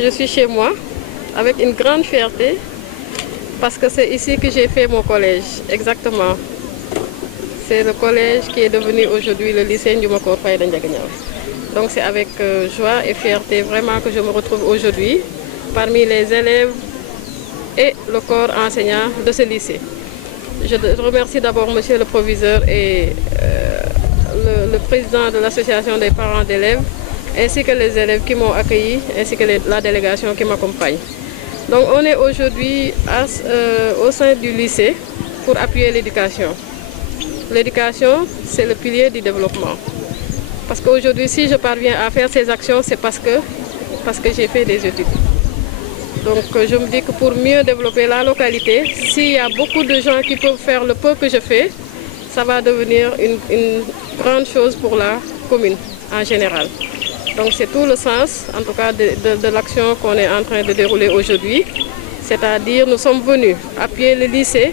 Je suis chez moi avec une grande fierté parce que c'est ici que j'ai fait mon collège, exactement. C'est le collège qui est devenu aujourd'hui le lycée Ndioumacor Faye de Ndiaganiao. Donc c'est avec joie et fierté vraiment que je me retrouve aujourd'hui parmi les élèves et le corps enseignant de ce lycée. Je remercie d'abord monsieur le proviseur et le président de l'association des parents d'élèves, ainsi que les élèves qui m'ont accueilli, ainsi que la délégation qui m'accompagne. Donc on est aujourd'hui au sein du lycée pour appuyer l'éducation. L'éducation, c'est le pilier du développement. Parce qu'aujourd'hui, si je parviens à faire ces actions, c'est parce que j'ai fait des études. Donc je me dis que pour mieux développer la localité, s'il y a beaucoup de gens qui peuvent faire le peu que je fais, ça va devenir une grande chose pour la commune en général. Donc c'est tout le sens, en tout cas, de l'action qu'on est en train de dérouler aujourd'hui. C'est-à-dire nous sommes venus appuyer le lycée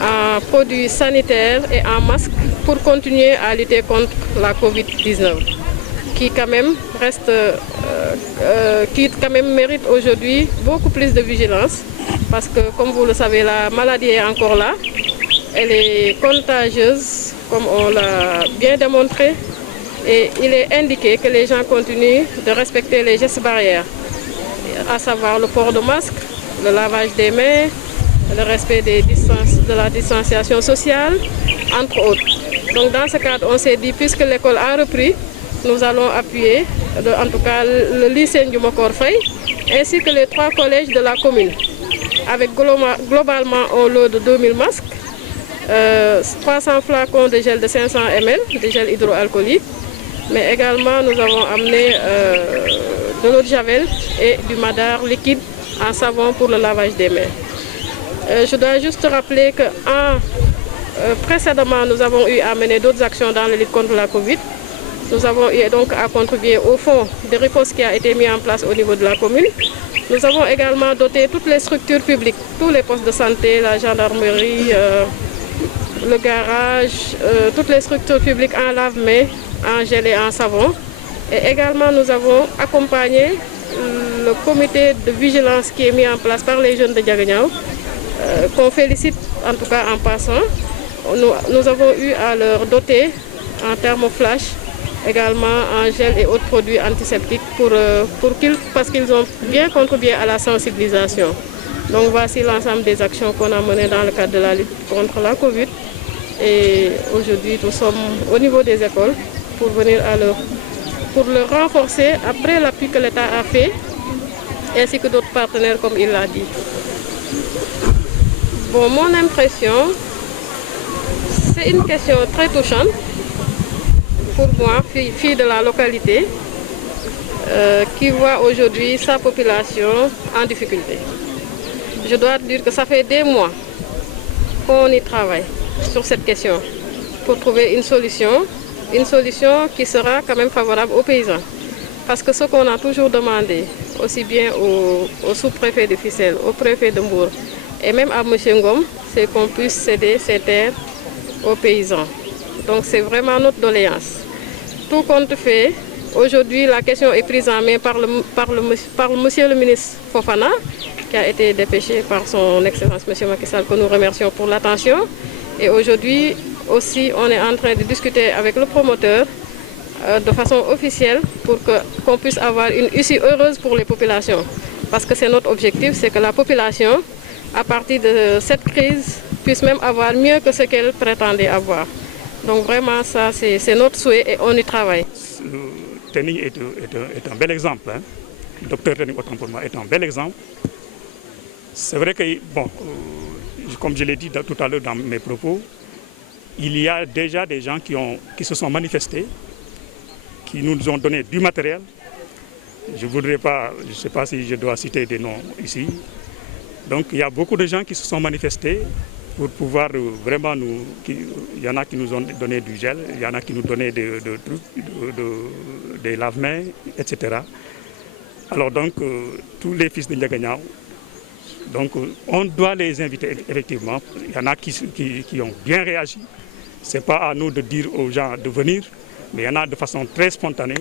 en produits sanitaires et en masques pour continuer à lutter contre la Covid-19, qui quand même mérite aujourd'hui beaucoup plus de vigilance, parce que comme vous le savez, la maladie est encore là, elle est contagieuse, comme on l'a bien démontré, et il est indiqué que les gens continuent de respecter les gestes barrières, à savoir le port de masque, le lavage des mains, le respect de la distanciation sociale, entre autres. Donc dans ce cadre, on s'est dit, puisque l'école a repris, nous allons appuyer, en tout cas le lycée Ndioumacor Faye, ainsi que les 3 collèges de la commune, avec globalement un lot de 2000 masques, 300 flacons de gel de 500 ml, de gel hydroalcoolique, mais également nous avons amené de l'eau de javel et du madar liquide en savon pour le lavage des mains. Je dois juste rappeler que précédemment, nous avons eu à mener d'autres actions dans la lutte contre la Covid. Nous avons eu donc à contribuer au fonds de riposte qui a été mis en place au niveau de la commune. Nous avons également doté toutes les structures publiques, tous les postes de santé, la gendarmerie, le garage, toutes les structures publiques en lave-mains, en gel et en savon. Et également, nous avons accompagné le comité de vigilance qui est mis en place par les jeunes de Ndiaganiao, qu'on félicite en tout cas en passant. Nous avons eu à leur doter en thermoflash, également en gel et autres produits antiseptiques parce qu'ils ont bien contribué à la sensibilisation. Donc voici l'ensemble des actions qu'on a menées dans le cadre de la lutte contre la Covid. Et aujourd'hui, nous sommes au niveau des écoles pour venir pour le renforcer après l'appui que l'État a fait, ainsi que d'autres partenaires comme il l'a dit. Bon, mon impression, c'est une question très touchante pour moi, fille de la localité, qui voit aujourd'hui sa population en difficulté. Je dois dire que ça fait des mois qu'on y travaille sur cette question pour trouver une solution qui sera quand même favorable aux paysans. Parce que ce qu'on a toujours demandé, aussi bien au sous-préfet de Fissel, au préfet de Mbour, et même à M. Ngom, c'est qu'on puisse céder ces terres aux paysans. Donc c'est vraiment notre doléance. Tout compte fait, aujourd'hui la question est prise en main par monsieur le ministre Fofana, qui a été dépêché par son Excellence M. Macky Sall, que nous remercions pour l'attention. Et aujourd'hui aussi, on est en train de discuter avec le promoteur de façon officielle pour qu'on puisse avoir une issue heureuse pour les populations. Parce que c'est notre objectif, c'est que la population, à partir de cette crise, puisse même avoir mieux que ce qu'elle prétendait avoir. Donc vraiment, ça, c'est notre souhait et on y travaille. Tening est un bel exemple. Hein. Le docteur Tening, autant pour moi, est un bel exemple. C'est vrai que, bon, comme je l'ai dit tout à l'heure dans mes propos, il y a déjà des gens qui se sont manifestés, qui nous ont donné du matériel. Je ne sais pas si je dois citer des noms ici. Donc il y a beaucoup de gens qui se sont manifestés pour pouvoir vraiment il y en a qui nous ont donné du gel, il y en a qui nous donnaient des lave-mains, etc. Alors donc tous les fils de Ndiaganiao, donc on doit les inviter effectivement. Il y en a qui ont bien réagi. Ce n'est pas à nous de dire aux gens de venir, mais il y en a de façon très spontanée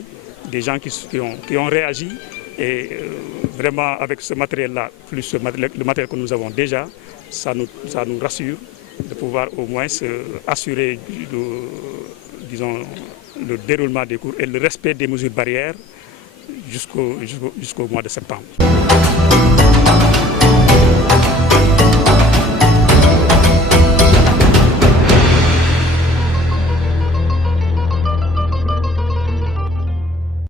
des gens qui ont réagi Et vraiment, avec ce matériel-là, plus le matériel que nous avons déjà, ça nous rassure de pouvoir au moins assurer disons, le déroulement des cours et le respect des mesures barrières jusqu'au mois de septembre.